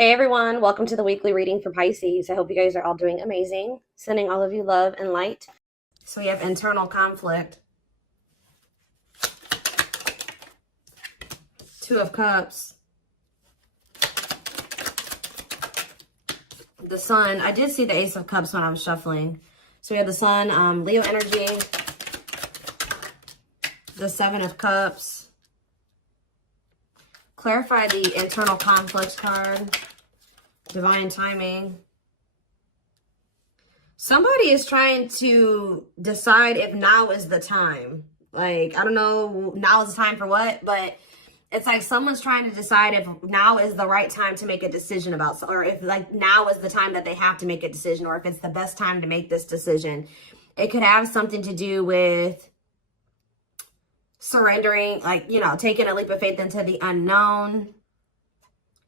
Hey everyone, welcome to the weekly reading for Pisces. I hope you guys are all doing amazing. Sending all of you love and light. So we have internal conflict. Two of Cups. The Sun. I did see the Ace of Cups when I was shuffling. So we have the Sun, Leo energy. The Seven of Cups. Clarify the internal conflict card. Divine timing. Somebody is trying to decide if now is the time. Like, I don't know, now is the time for what, but it's like someone's trying to decide if now is the right time to make a decision about, or if like now is the time that they have to make a decision, or if it's the best time to make this decision. It could have something to do with surrendering, like, you know, taking a leap of faith into the unknown.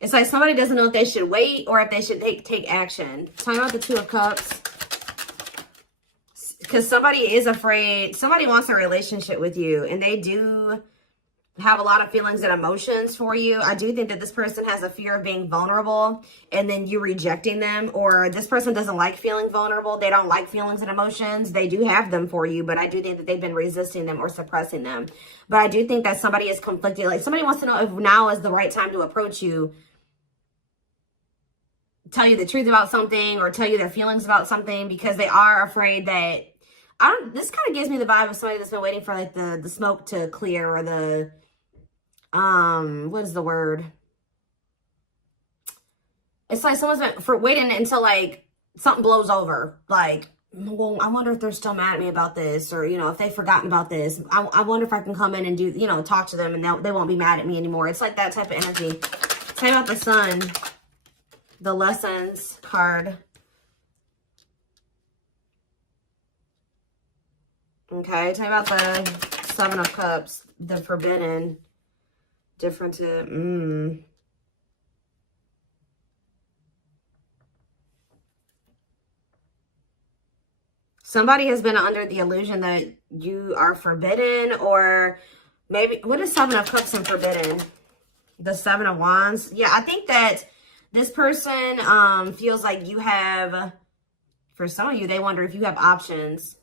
It's like somebody doesn't know if they should wait or if they should take action. Talking about the Two of Cups. Because somebody is afraid. Somebody wants a relationship with you. And they do have a lot of feelings and emotions for you. I do think that this person has a fear of being vulnerable and then you rejecting them. Or this person doesn't like feeling vulnerable. They don't like feelings and emotions. They do have them for you. But I do think that they've been resisting them or suppressing them. But I do think that somebody is conflicted. Like somebody wants to know if now is the right time to approach you. Tell you the truth about something or tell you their feelings about something because they are afraid that this kind of gives me the vibe of somebody that's been waiting for like the smoke to clear or the what is the word? It's like someone's been waiting until like something blows over. Like, well, I wonder if they're still mad at me about this, or you know, if they've forgotten about this. I wonder if I can come in and do, you know, talk to them and they won't be mad at me anymore. It's like that type of energy. Tell me about the Sun. The Lessons card. Okay, tell me about the Seven of Cups. The Forbidden. Different. Somebody has been under the illusion that you are forbidden, or maybe, what is Seven of Cups and Forbidden? The Seven of Wands. Yeah, I think that this person feels like you have, for some of you, they wonder if you have options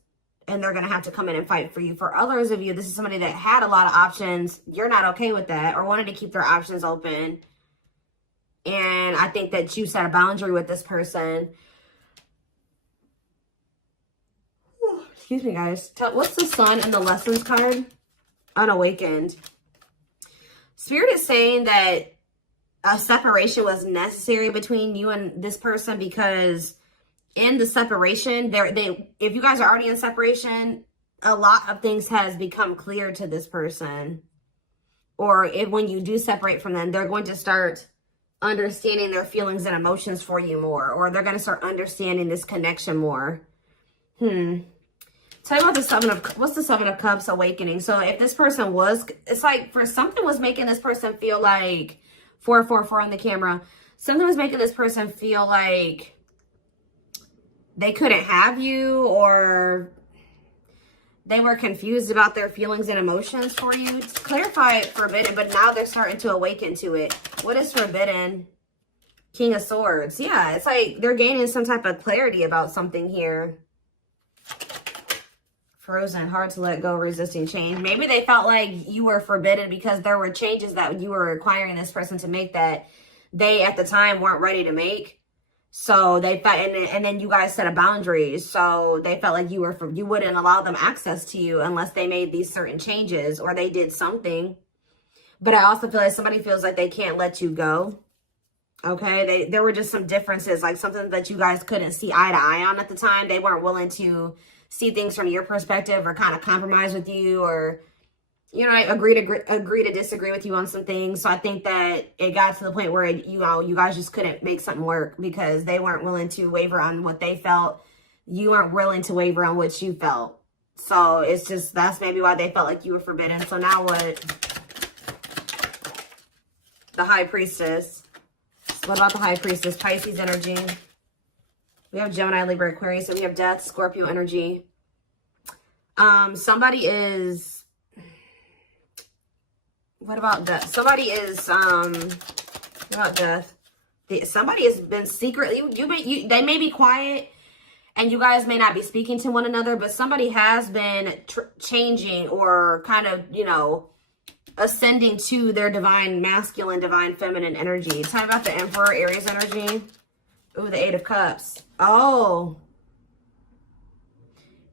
and they're going to have to come in and fight for you. For others of you, this is somebody that had a lot of options. You're not okay with that or wanted to keep their options open. And I think that you set a boundary with this person. Excuse me, guys. What's the Sun and the Lessons card? Unawakened. Spirit is saying that a separation was necessary between you and this person because in the separation, if you guys are already in separation, a lot of things has become clear to this person. Or when you do separate from them, they're going to start understanding their feelings and emotions for you more, or they're going to start understanding this connection more. Tell me about the Seven of, what's the Seven of Cups awakening? So if this person was, it's like for something was making this person feel like, 444 on the camera. Something was making this person feel like they couldn't have you, or they were confused about their feelings and emotions for you. Clarify Forbidden, but now they're starting to awaken to it. What is Forbidden? King of Swords. Yeah, it's like they're gaining some type of clarity about something here. Frozen, hard to let go, resisting change. Maybe they felt like you were forbidden because there were changes that you were requiring this person to make that they at the time weren't ready to make. So they felt, and then you guys set a boundary. So they felt like you wouldn't allow them access to you unless they made these certain changes or they did something. But I also feel like somebody feels like they can't let you go. Okay, there were just some differences, like something that you guys couldn't see eye to eye on at the time. They weren't willing to see things from your perspective or kind of compromise with you, or, you know, agree to disagree with you on some things. So I think that it got to the point where, you know, you guys just couldn't make something work because they weren't willing to waver on what they felt. You weren't willing to waver on what you felt. So it's just, that's maybe why they felt like you were forbidden. So now what? The High Priestess. What about the High Priestess? Pisces energy. We have Gemini, Libra, Aquarius, and we have Death, Scorpio energy. Somebody is, what about Death? Somebody is, what about Death? Somebody has been secretly, they may be quiet and you guys may not be speaking to one another, but somebody has been changing or kind of, you know, ascending to their divine masculine, divine feminine energy. Talk about the Emperor, Aries energy. Ooh, the Eight of Cups. Oh.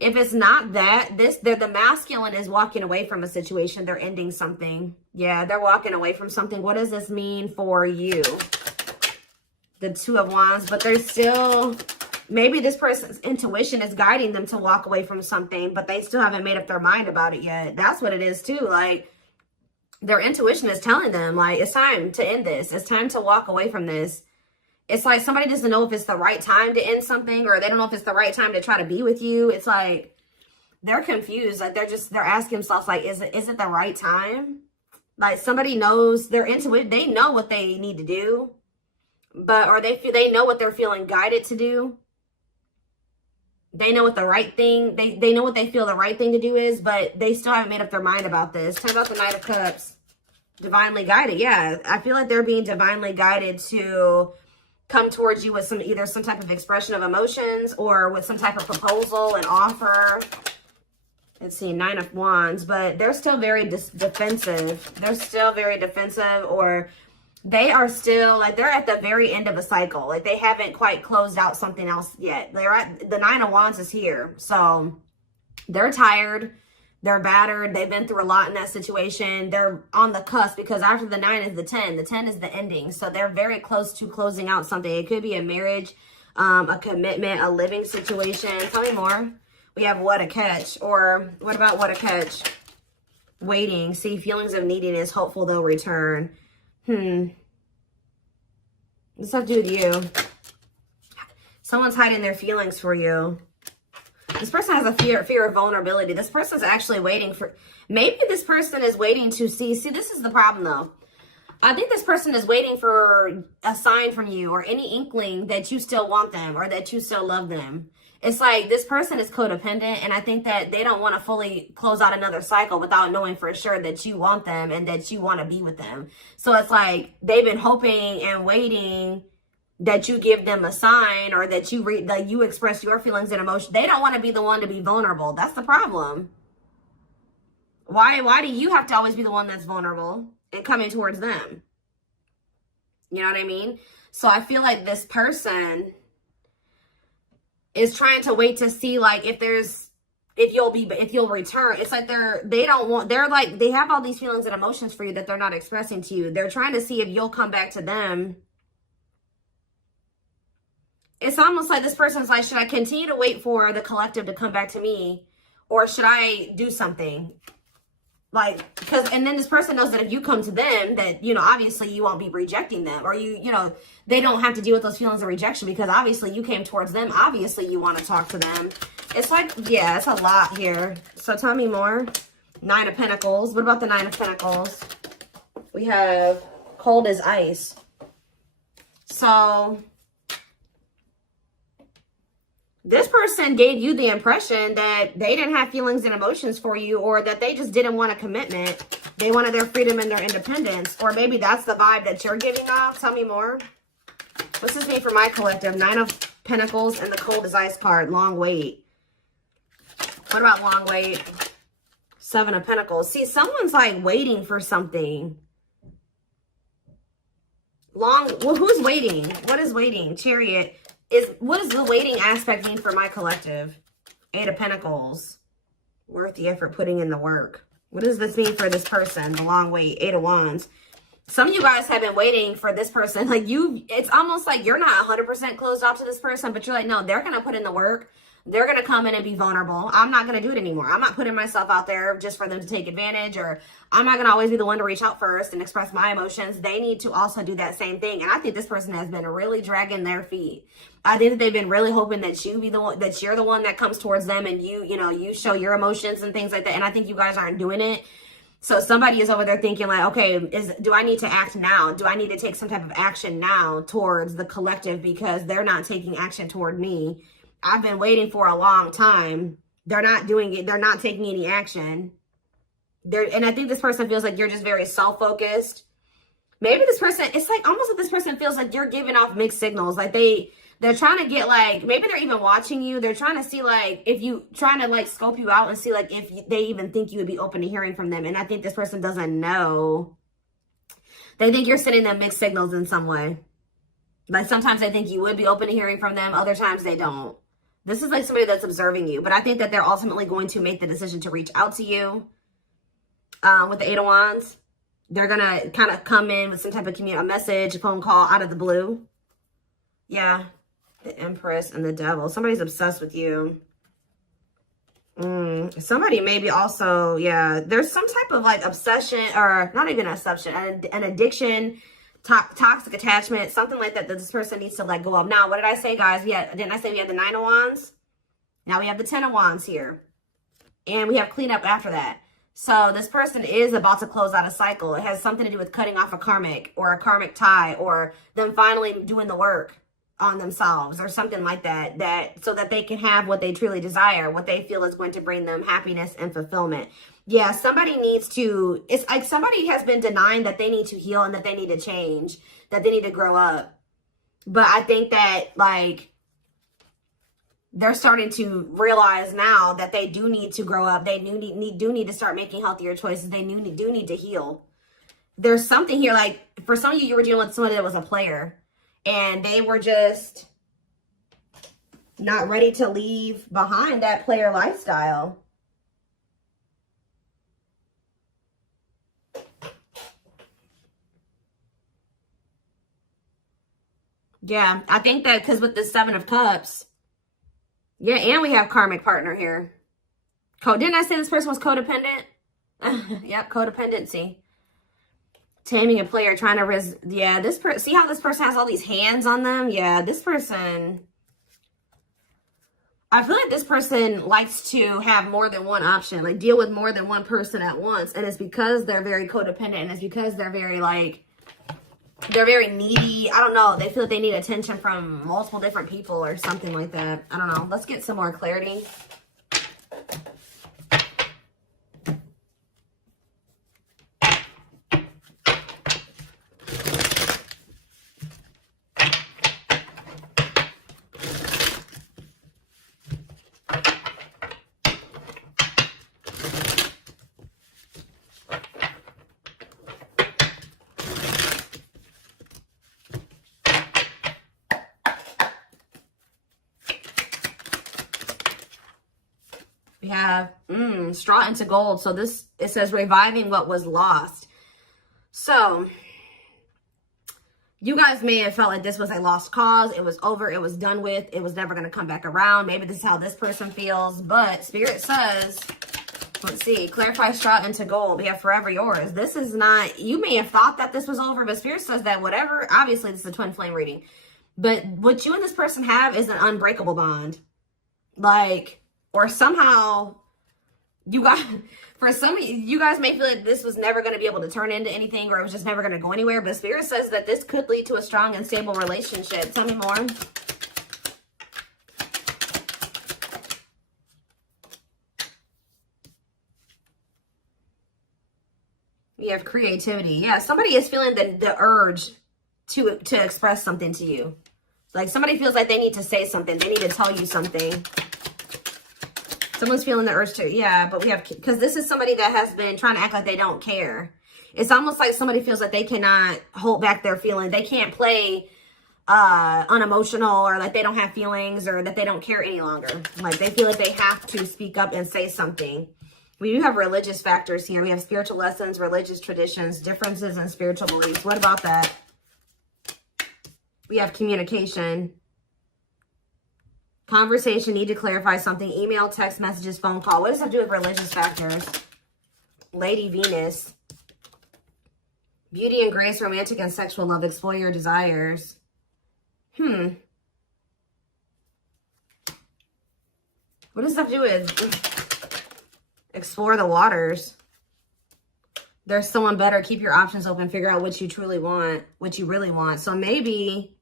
If it's not that, the masculine is walking away from a situation. They're ending something. Yeah, they're walking away from something. What does this mean for you? The Two of Wands, but they're still, maybe this person's intuition is guiding them to walk away from something, but they still haven't made up their mind about it yet. That's what it is too. Like, their intuition is telling them, like, it's time to end this. It's time to walk away from this. It's like somebody doesn't know if it's the right time to end something, or they don't know if it's the right time to try to be with you. It's like they're confused. Like they're asking themselves, like, is it the right time? Like somebody knows, they're into it. They know what they need to do, but they know what they're feeling guided to do. They know what the right thing, they know what they feel the right thing to do is, but they still haven't made up their mind about this. Talk about the Knight of Cups. Divinely guided. Yeah, I feel like they're being divinely guided to come towards you with either some type of expression of emotions or with some type of proposal and offer. Let's see, Nine of Wands, but they're still very defensive. They're still very defensive, or they are still, like, they're at the very end of a cycle. Like, they haven't quite closed out something else yet. They're at, the Nine of Wands is here. So they're tired. They're battered. They've been through a lot in that situation. They're on the cusp because after the 9 is the 10. The 10 is the ending. So they're very close to closing out something. It could be a marriage, a commitment, a living situation. Tell me more. We have What a Catch. Or what about What a Catch? Waiting. See, feelings of neediness. Hopeful they'll return. What's that do with you? Someone's hiding their feelings for you. This person has a fear of vulnerability. This person's actually waiting for, maybe this person is waiting to see this is the problem though. I think this person is waiting for a sign from you or any inkling that you still want them or that you still love them. It's like this person is codependent, and I think that they don't want to fully close out another cycle without knowing for sure that you want them and that you want to be with them. So it's like they've been hoping and waiting that you give them a sign or that you express your feelings and emotions. They don't want to be the one to be vulnerable. That's the problem. Why do you have to always be the one that's vulnerable and coming towards them? You know what I mean? So I feel like this person is trying to wait to see, like, if you'll return. It's like they have all these feelings and emotions for you that they're not expressing to you. They're trying to see if you'll come back to them. It's almost like this person's like, should I continue to wait for the collective to come back to me, or should I do something? Like, and then this person knows that if you come to them, that, you know, obviously you won't be rejecting them, or you know, they don't have to deal with those feelings of rejection because obviously you came towards them. Obviously you want to talk to them. It's like, yeah, it's a lot here. So tell me more. Nine of Pentacles. What about the Nine of Pentacles? We have Cold as Ice. So this person gave you the impression that they didn't have feelings and emotions for you, or that they just didn't want a commitment. They wanted their freedom and their independence. Or maybe that's the vibe that you're giving off. Tell me more. What's this mean for my collective? Nine of Pentacles and the Cold as Ice card. Long wait. What about long wait? Seven of Pentacles. See, someone's like waiting for something. Well, who's waiting? What is waiting? Chariot. What does the waiting aspect mean for my collective? Eight of Pentacles. Worth the effort, putting in the work. What does this mean for this person? The long wait. Eight of Wands. Some of you guys have been waiting for this person. Like it's almost like you're not 100% closed off to this person, but you're like, no, they're going to put in the work. They're going to come in and be vulnerable. I'm not going to do it anymore. I'm not putting myself out there just for them to take advantage, or I'm not going to always be the one to reach out first and express my emotions. They need to also do that same thing. And I think this person has been really dragging their feet. I think that they've been really hoping that you're the one that comes towards them and you show your emotions and things like that. And I think you guys aren't doing it. So somebody is over there thinking like, okay, do I need to act now? Do I need to take some type of action now towards the collective because they're not taking action toward me? I've been waiting for a long time. They're not doing it. They're not taking any action. And I think this person feels like you're just very self-focused. maybe this person, it's like almost like this person feels like you're giving off mixed signals. Like they're trying to get like, maybe they're even watching you. They're trying to see like, if you, trying to like scope you out and see like if they even think you would be open to hearing from them. And I think this person doesn't know. They think you're sending them mixed signals in some way. Like sometimes they think you would be open to hearing from them. Other times they don't. This is like somebody that's observing you. But I think that they're ultimately going to make the decision to reach out to you. With the Eight of Wands. They're going to kind of come in with some type of a message, a phone call out of the blue. Yeah. The Empress and the Devil. Somebody's obsessed with you. Somebody maybe also, yeah. There's some type of like obsession, or not even an obsession, an addiction, toxic attachment, something like that this person needs to let go of. Now, what did I say, guys? Didn't I say we had the Nine of Wands? Now we have the Ten of Wands here. And we have cleanup after that. So this person is about to close out a cycle. It has something to do with cutting off a karmic or a karmic tie, or them finally doing the work on themselves or something like that, so that they can have what they truly desire, what they feel is going to bring them happiness and fulfillment. Yeah, somebody needs to, it's like somebody has been denying that they need to heal and that they need to change, that they need to grow up. But I think that like they're starting to realize now that they do need to grow up. They do need to start making healthier choices. They do need to heal. There's something here, like for some of you, you were dealing with somebody that was a player and they were just not ready to leave behind that player lifestyle. Yeah, I think that because with the Seven of Cups, yeah, and we have karmic partner here. Didn't I say this person was codependent? Yep, codependency. Taming a player, trying to yeah, this person, see how this person has all these hands on them? Yeah, this person, I feel like this person likes to have more than one option, like deal with more than one person at once. And it's because they're very codependent, and it's because they're very like, they're very needy. I don't know. They feel like they need attention from multiple different people or something like that. I don't know. Let's get some more clarity. We have straw into gold. So this, it says reviving what was lost. So you guys may have felt like this was a lost cause. It was over. It was done with. It was never going to come back around. Maybe this is how this person feels. But Spirit says, let's see, clarify straw into gold. We have forever yours. This is not, you may have thought that this was over, but Spirit says that whatever, obviously this is a twin flame reading. But what you and this person have is an unbreakable bond. Like, or somehow you guys, for some, you guys may feel like this was never going to be able to turn into anything, or it was just never going to go anywhere. But Spirit says that this could lead to a strong and stable relationship. Tell me more. We have creativity. Yeah, somebody is feeling the urge to express something to you. Like somebody feels like they need to say something. They need to tell you something. Someone's feeling the urge to, yeah, but we have, because this is somebody that has been trying to act like they don't care. It's almost like somebody feels like they cannot hold back their feelings. They can't play unemotional, or like they don't have feelings, or that they don't care any longer. Like they feel like they have to speak up and say something. We do have religious factors here. We have spiritual lessons, religious traditions, differences in spiritual beliefs. What about that? We have communication. Conversation, need to clarify something. Email, text messages, phone call. What does that do with religious factors? Lady Venus. Beauty and grace, romantic and sexual love. Explore your desires. What does that do with explore the waters? There's someone better. Keep your options open. Figure out what you truly want, what you really want. So maybe,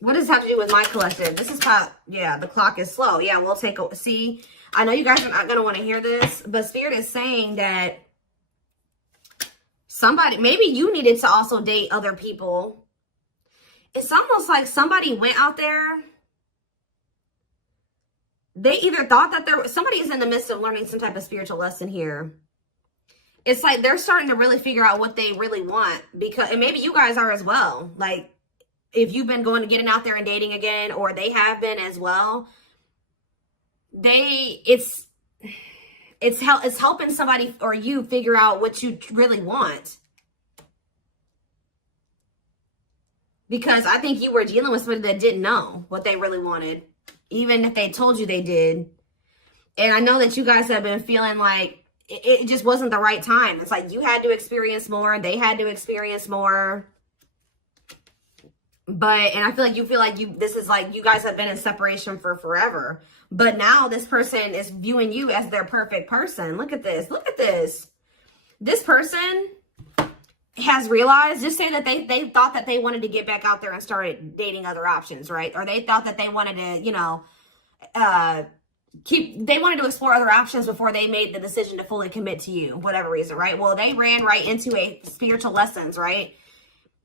what does this have to do with my collective? This is how, yeah, the clock is slow. Yeah, we'll take a, see, I know you guys are not going to want to hear this, but Spirit is saying that Somebody, maybe you needed to also date other people. It's almost like somebody went out there. They either thought that somebody is in the midst of learning some type of spiritual lesson here. It's like they're starting to really figure out what they really want, because, and maybe you guys are as well. Like, if you've been getting out there and dating again, or they have been as well, it's helping somebody or you figure out what you really want. Because I think you were dealing with somebody that didn't know what they really wanted, even if they told you they did. And I know that you guys have been feeling like it just wasn't the right time. It's like you had to experience more. They had to experience more. But, and I feel like this is like you guys have been in separation for forever. But now this person is viewing you as their perfect person. Look at this. Look at this. This person has realized, just say that they thought that they wanted to get back out there and started dating other options, right? Or they thought that they wanted to, you know, they wanted to explore other options before they made the decision to fully commit to you, whatever reason, right? Well, they ran right into a spiritual lessons, right?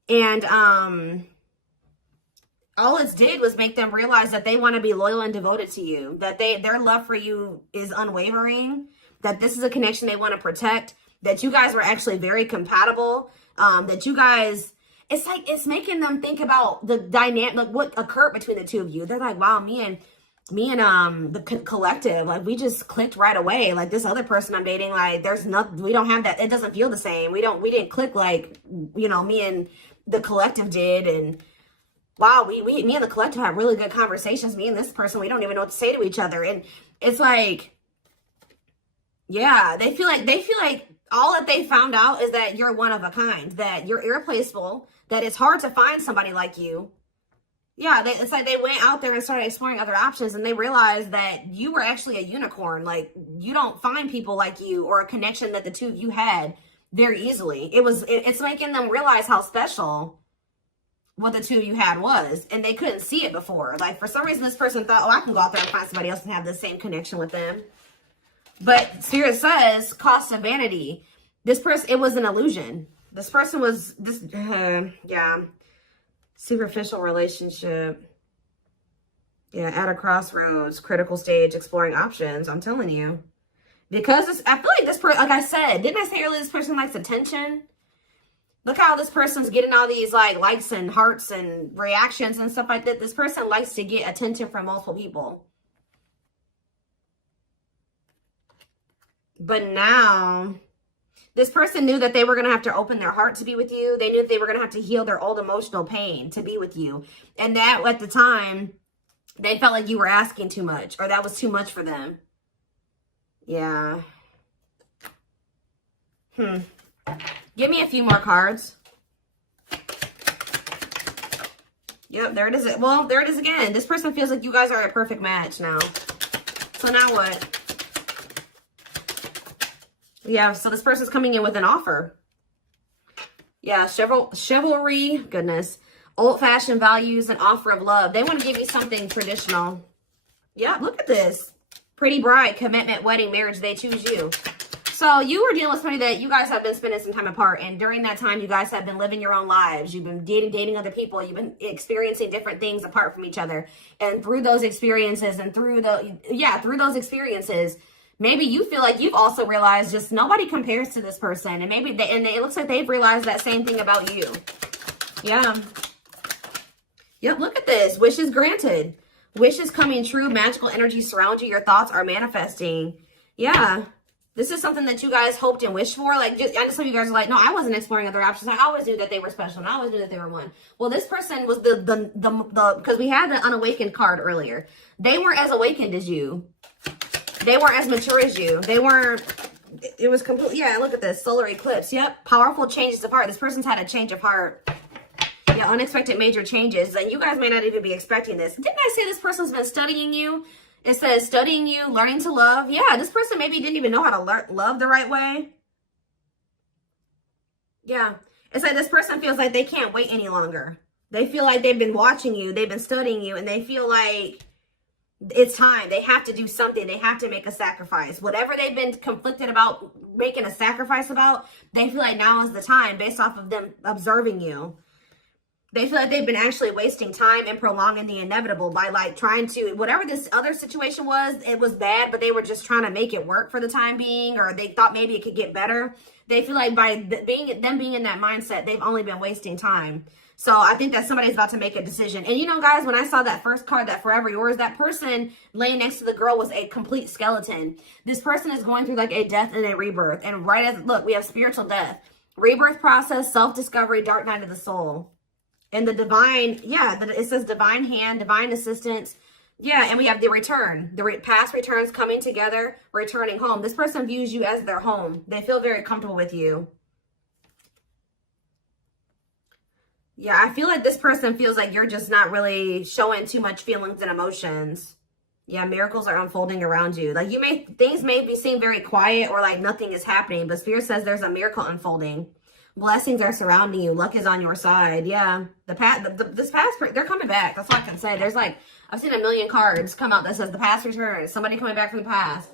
And all it did was make them realize that they want to be loyal and devoted to you, that their love for you is unwavering, that this is a connection they want to protect, that you guys were actually very compatible, that you guys, it's like, it's making them think about the dynamic, like what occurred between the two of you. They're like, wow, me and the collective, like, we just clicked right away. Like, this other person I'm dating, like, there's nothing, we don't have that, it doesn't feel the same. We didn't click like, you know, me and the collective did. And wow, me and the collective have really good conversations. Me and this person, we don't even know what to say to each other. And it's like, yeah, they feel like all that they found out is that you're one of a kind, that you're irreplaceable, that it's hard to find somebody like you. Yeah, it's like they went out there and started exploring other options, and they realized that you were actually a unicorn. Like, you don't find people like you, or a connection that the two of you had very easily. It's making them realize how special what the two of you had was, and they couldn't see it before. Like, for some reason, this person thought, oh, I can go out there and find somebody else and have the same connection with them. But Spirit says, cost of vanity. This person, it was an illusion. This person was, yeah, superficial relationship. Yeah, at a crossroads, critical stage, exploring options. I'm telling you. Because I feel like this person, like I said, didn't I say earlier, this person likes attention? Look how this person's getting all these like likes and hearts and reactions and stuff like that. This person likes to get attention from multiple people. But now, this person knew that they were going to have to open their heart to be with you. They knew that they were going to have to heal their old emotional pain to be with you. And that, at the time, they felt like you were asking too much, or that was too much for them. Yeah. Give me a few more cards. Yep, there it is. Well, there it is again. This person feels like you guys are a perfect match now. So now what? Yeah, so this person's coming in with an offer. Yeah, chivalry, goodness. Old-fashioned values and offer of love. They want to give you something traditional. Yeah, look at this. Pretty bride, commitment, wedding, marriage, they choose you. So you were dealing with somebody that you guys have been spending some time apart. And during that time, you guys have been living your own lives. You've been dating other people. You've been experiencing different things apart from each other. And through those experiences and through those experiences, maybe you feel like you've also realized just nobody compares to this person. And maybe it looks like they've realized that same thing about you. Yeah. Yep, look at this. Wishes granted. Wishes coming true. Magical energy surround you. Your thoughts are manifesting. Yeah. This is something that you guys hoped and wished for. Like, I know some of you guys are like, no, I wasn't exploring other options. I always knew that they were special, and I always knew that they were one. Well, this person was because we had the unawakened card earlier. They weren't as awakened as you. They weren't as mature as you. They weren't, it was completely, yeah, look at this, solar eclipse. Yep, powerful changes of heart. This person's had a change of heart. Yeah, unexpected major changes. And you guys may not even be expecting this. Didn't I say this person's been studying you? It says studying you, learning to love. Yeah, this person maybe didn't even know how to love the right way. Yeah, it's like this person feels like they can't wait any longer. They feel like they've been watching you, they've been studying you, and they feel like It's time. They have to do something. They have to make a sacrifice. Whatever they've been conflicted about making a sacrifice about, they feel like now is the time based off of them observing you. They feel like they've been actually wasting time and prolonging the inevitable by like trying to, whatever this other situation was, it was bad, but they were just trying to make it work for the time being, or they thought maybe it could get better. They feel like by being in that mindset, they've only been wasting time. So I think that somebody's about to make a decision. And you know, guys, when I saw that first card, that Forever Yours, that person laying next to the girl was a complete skeleton. This person is going through like a death and a rebirth. And right as, look, we have spiritual death, rebirth process, self-discovery, dark night of the soul. And the divine, yeah, it says divine hand, divine assistance. Yeah, and we have the return. The past returns coming together, returning home. This person views you as their home. They feel very comfortable with you. Yeah, I feel like this person feels like you're just not really showing too much feelings and emotions. Yeah, miracles are unfolding around you. Like things may seem very quiet or like nothing is happening, but Spirit says there's a miracle unfolding. Blessings are surrounding you. Luck is on your side. Yeah. They're coming back. That's all I can say. There's like, I've seen a million cards come out that says the past returns. Somebody coming back from the past.